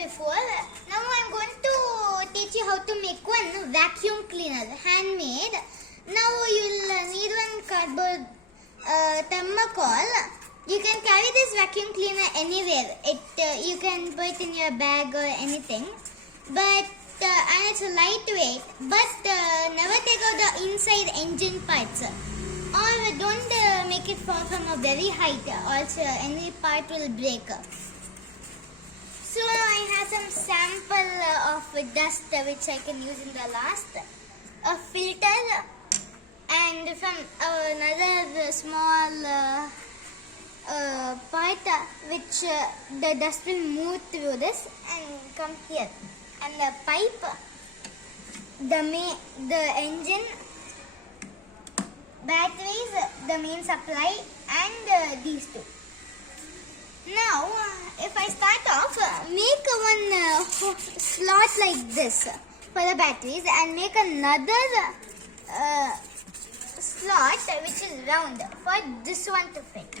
before. Now I'm going to teach you how to make one vacuum cleaner, handmade. Now you'll need one cardboard thermocol. You can carry this vacuum cleaner anywhere. You can put it in your bag or anything. But and it's lightweight. But never take out the inside engine parts. Or don't make it fall from a very height. Also, any part will break. So I have some sample of dust which I can use in the last. A filter and from another small part which the dust will move through this and come here. And the pipe, the engine, batteries, the main supply, and these two. Now, if I start off, make one slot like this for the batteries and make another slot which is round for this one to fit.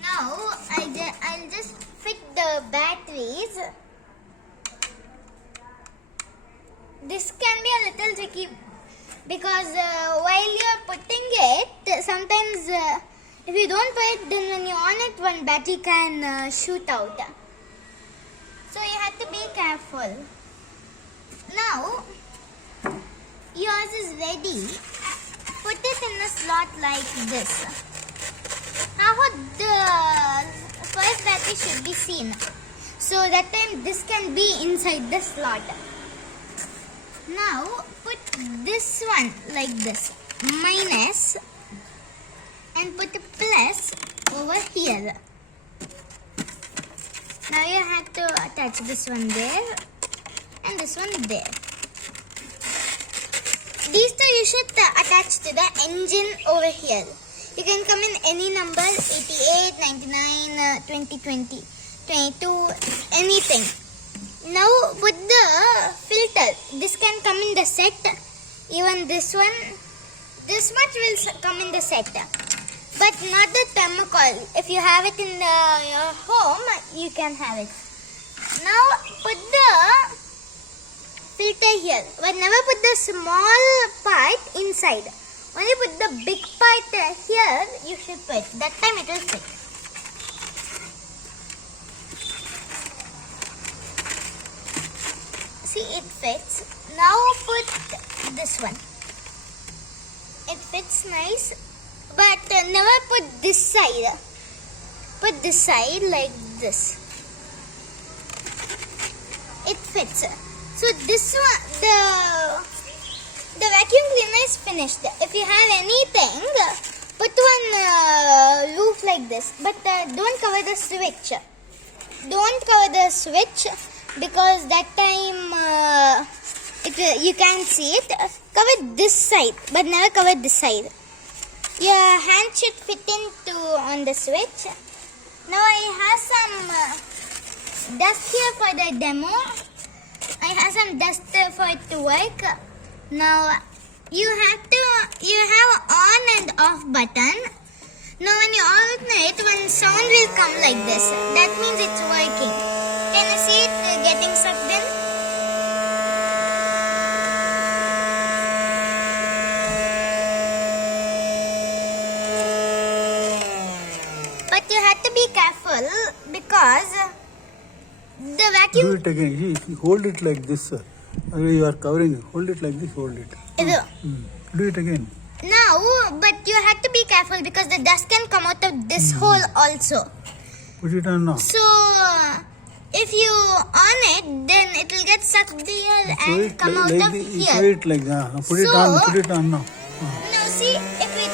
Now, I'll just fit the batteries. This can be a little tricky because while you're putting it, sometimes if you don't put it, then when you on it, one battery can shoot out. So you have to be careful. Now, yours is ready. Put it in a slot like this. Now the first battery should be seen. So that time this can be inside the slot. Now put this one like this, minus, and put a plus over here. Now you have to attach this one there and this one there. These two you should attach to the engine over here. You can come in any number, 88, 99, 20, 20, 22, anything. Now put the filter. This can come in the set. Even this one, this much will come in the set. But not the thermocol. If you have it in your home, you can have it. Now put the filter here. But never put the small part inside. Only put the big part here, you should put. That time it will fit. See, it fits. Now put this one. It fits nice. But never put this side. Put this side like this. It fits. So this one, the vacuum cleaner is finished. If you have anything, put one loop like this. But don't cover the switch. Don't cover the switch because that time you can't see it. Cover this side, but never cover this side. Your hand should fit into on the switch. Now I have some dust here for the demo. I have some dust for it to work. Now you have on and off button. Now when you on it, one sound will come like this. That means it's working. Can you see it getting sucked in? But you have to be careful because the vacuum. Do it again. Hold it like this, sir. You are covering it. Hold it like this. Hold it. Do it again. Now, but you have to be careful because the dust can come out of this hole also. Put it on now. So, if you on it, then it will get sucked here and come out of here. Show it like that. Put it on now. Now see, if it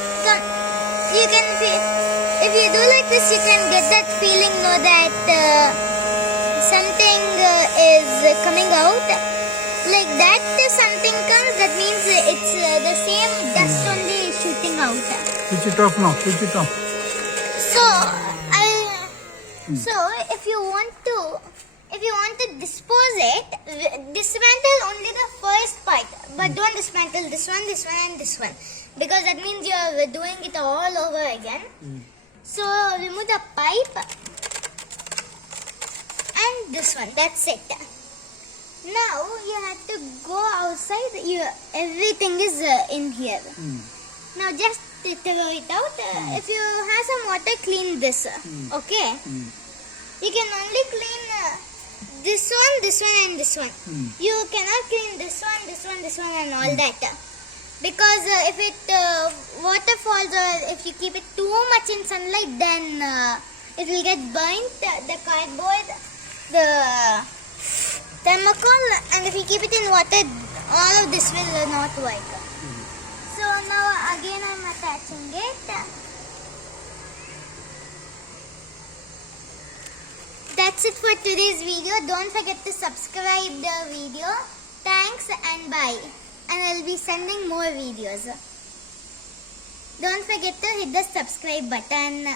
you can feel, if you do like this, you can get that feeling, know that something is coming out. Like that, something comes, that means it's the same dust only shooting out. Switch it off now. Switch it off. So if you want to dispose it, dismantle only the first part, but don't dismantle this one, and this one, because that means you're doing it all over again. So remove the pipe. and this one. That's it. Now you have to go outside. Everything is in here. Now just throw it out. If you have some water, clean this. Okay. You can only clean this one, and this one. You cannot clean this one, and all that. Because if it water falls or if you keep it too much in sunlight, then it will get burnt. The cardboard, the thermocol, and if you keep it in water, all of this will not work. So now again I am attaching it. That's it for today's video. Don't forget to subscribe the video. Thanks and bye. And I'll be sending more videos. Don't forget to hit the subscribe button.